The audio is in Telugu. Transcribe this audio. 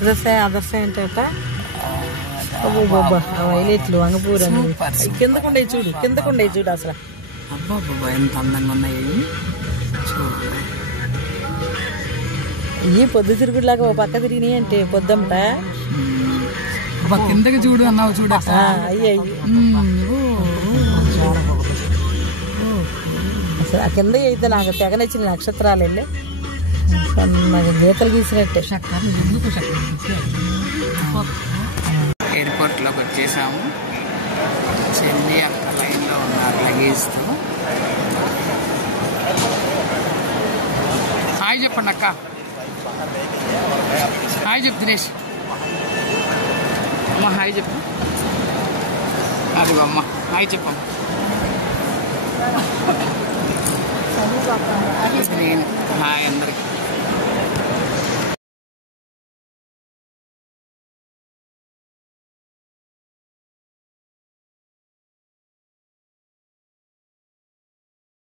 అదర్స ఏంటట బాబా వైలెట్లు వంగపూరు కిందకుండే చూడు చూడు అసలు అబ్బా బాబా ఎంత అందంగా ఉన్నాయి ఈ పొద్దు తిరుగుడులాగా ఓ పక్క తిరిగినాయి అంటే పొద్దమ్మట కిందకి చూడు అన్నావు చూడ అయ్యి అసలు ఆ కింద అయితే నాకు తెగ నచ్చిన నక్షత్రాలు వెళ్ళి నాకు గీతలు గీసినట్టే. ఎయిర్పోర్ట్ లోకి వచ్చేసాము. చెల్లి అక్క లైన్ లో ఉన్నారు లగేజ్తో. హాయ్ చెప్పండి అక్క. హాయ్ చెప్పు దినేష్. అమ్మ హాయ్ చెప్పు. అదిగో అమ్మ హాయ్ చెప్పమ్మ. హాయ్ అందరికి.